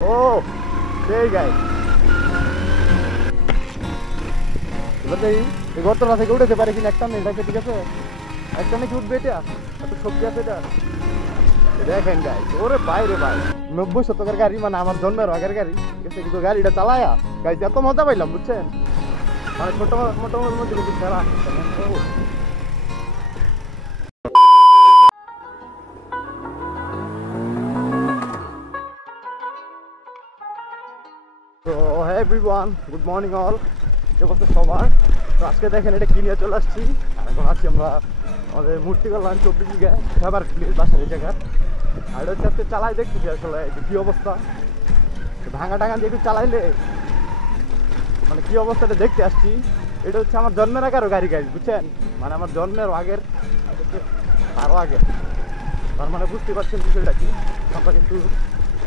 ও সেই গাই এবার এই গর্তটা থেকে উঠেতে পারে কিনা একটা নেই ঠিক আছে, একটা নাকি উঠবে এটা এত শক্তি আছে এটা। দেখেন গাই ওরে বাইরে ভাই 90 শতকের গাড়ি, মানে আমার জন্মের আগের গাড়ি, ঠিক আছে, কিন্তু গাড়িটা চালায়া গাইতে এত মজা পাইলাম বুঝছেন, মানে ছোট মোটামুটির মধ্যে কিন্তু সেরা। তো hey everyone, good morning all, যে বলতে সবার। তো আজকে দেখেন এটা কিনে চলে আসছি, আর এখন আছি আমরা আমাদের মূর্তিগঞ্জ 24 বিঘায় ফেভার প্লেস বাসার এই জায়গার। আর এটা হচ্ছে আজকে চালাই দেখতেছি আসলে কি অবস্থা, ভাঙা টাঙা দিয়ে একটু চালাইলে মানে কি অবস্থাটা দেখতে আসছি। এটা হচ্ছে আমার জন্মের আগেরও গাড়ি বুঝছেন, মানে আমার জন্মের আগের আরও আগে, তার মানে বুঝতে পারছেন বিষয়টা কি। আমরা কিন্তু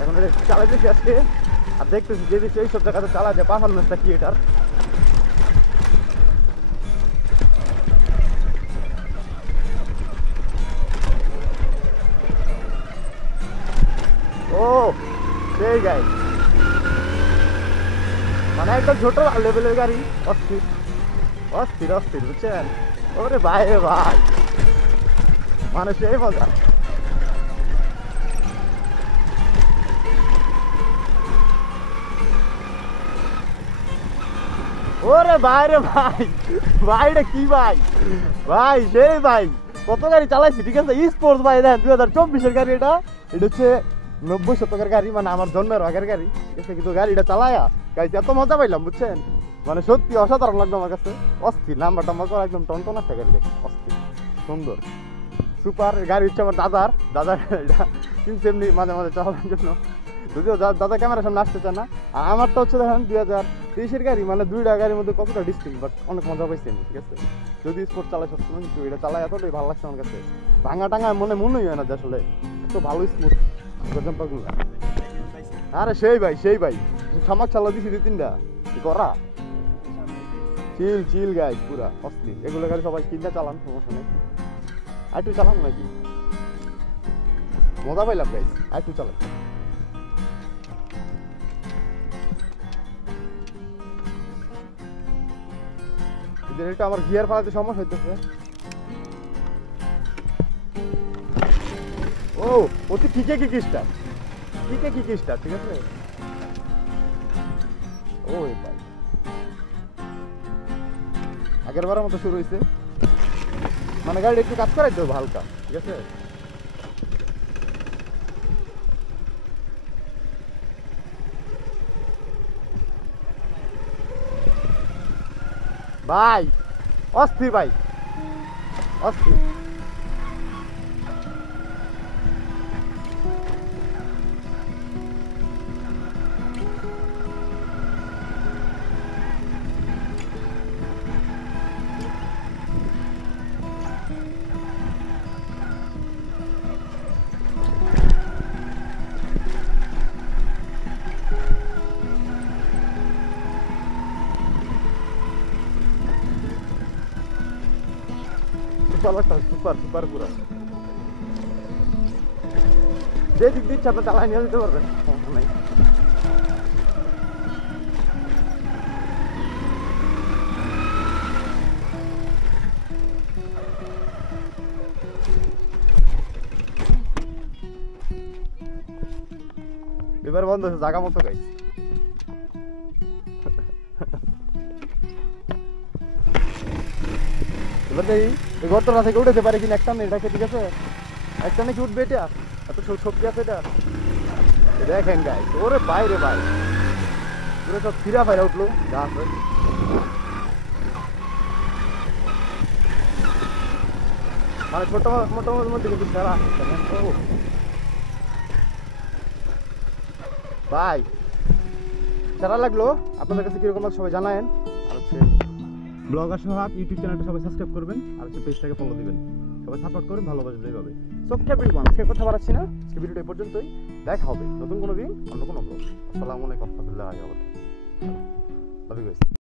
এখন এটা চালাইতেছি আজকে, আর দেখতেছি যে এই সব জায়গাতে চালা যায় পারফরমেন্সটা কি এটার। ও সেই গাড়ি মানে একটা ছোট লেভেলের গাড়ি, অস্থির অস্থির অস্থির বুঝছেন। ওরে ভাই রে ভাই, মানে সেই মজা। ওরে ভাই রে ভাই, ভাইটা কি ভাই, ভাই সেই ভাই কত গাড়ি চালাইছি, ঠিক আছে, স্পোর্টস ভাই দেন 2024-এর গাড়ি। এটা হচ্ছে 90 শতকের গাড়ি, মানে আমার জন্মের আগের গাড়ি, ঠিক আছে, কিন্তু গাড়িটা চালায়া গাড়িতে এত মজা পাইলাম বুঝছেন, মানে সত্যি অসাধারণ লাগলো আমার কাছে। অস্থির নাম্বার টাম্বার করা একদম টনটন একটা গাড়ি, দেখেন অস্থির সুন্দর সুপার গাড়ি। হচ্ছে আমার দাদার এটা কিন্তু এমনি মাঝে মাঝে চালানোর জন্য, যদিও দাদা ক্যামেরার সামনে আসতে চায় না। আর আমারটা হচ্ছে দেখেন 2023-এর গাড়ি, মানে দুইটা গাড়ির মধ্যে কতটা ডিস্টিং, বাট অনেক মজা পাইছি আমি, ঠিক আছে। যদি স্পোর্ট চালাই সবসময়, কিন্তু এটা চালাই এতটাই ভালো লাগছে আমার কাছে। ভাঙা টাঙা মনেই হয় না যে আসলে এত ভালো স্মুথ জাম্পারগুলো। আরে সেই ভাই সেই ভাই, খামাক চালা দিছি 2-3টা করা চিল চিল গাইজ, পুরা অস্থির। এগুলো গাড়ি সবাই কিনতে চালান, সমস্যা নেই। আরেকটু চালান নাকি, মজা পাইলাম গাইজ, আরেকটু চালান। এটা আমার গিয়ার ফালাতে সমস্যা হইতেছে। ও ওতে কিকে কি স্টার, কিকে কি স্টার, ঠিক আছে। ও ভাই আগের বারের মতো শুরু হয়েছে, মানে গাড়ি একটু কাজ করাই দেবো হালকা, ঠিক আছে। ভাই অস্থির ভাই অস্থির। সুপার সুপার পুরো যে দিক দিচ্ছে আপনি চালাই নিয়ে যেতে পারবেন, সমস্যা নাই। এবার বন্ধ হয়েছে জায়গা মতো গাই। এবার এই গর্তটা থেকে উঠেতে পারে কিনা একটা নেই এটাকে, ঠিক আছে, একটা নাকি উঠবে এটা এত শক্তি আছে এটা। দেখেন গাই ওরে বাইরে ভাই, পুরো সব ফিরা ফাইরা উঠলো যা আছে। মানে ছোট মোটামুটির মধ্যে কিন্তু সেরা। ভাই সেরা লাগলো, আপনাদের কাছে কিরকম লাগলো সবাই জানায়েন। আর হচ্ছে ব্লগার সোহাগ ইউটিউব চ্যানেলটা সবাই সাবস্ক্রাইব করবেন, আর হচ্ছে পেজটাকে ফলো দিবেন, সবাই সাপোর্ট করবেন, ভালোবাসবেন এইভাবে। সো এভরিওয়ান, আজকে কথা বাড়াচ্ছি না, আজকে ভিডিওটা এই পর্যন্তই। দেখা হবে নতুন কোনো দিন অন্য কোনো ব্লগ। আসসালামু আলাইকুম ওয়া রাহমাতুল্লাহি ওয়া বারাকাতুহু। Love you guys.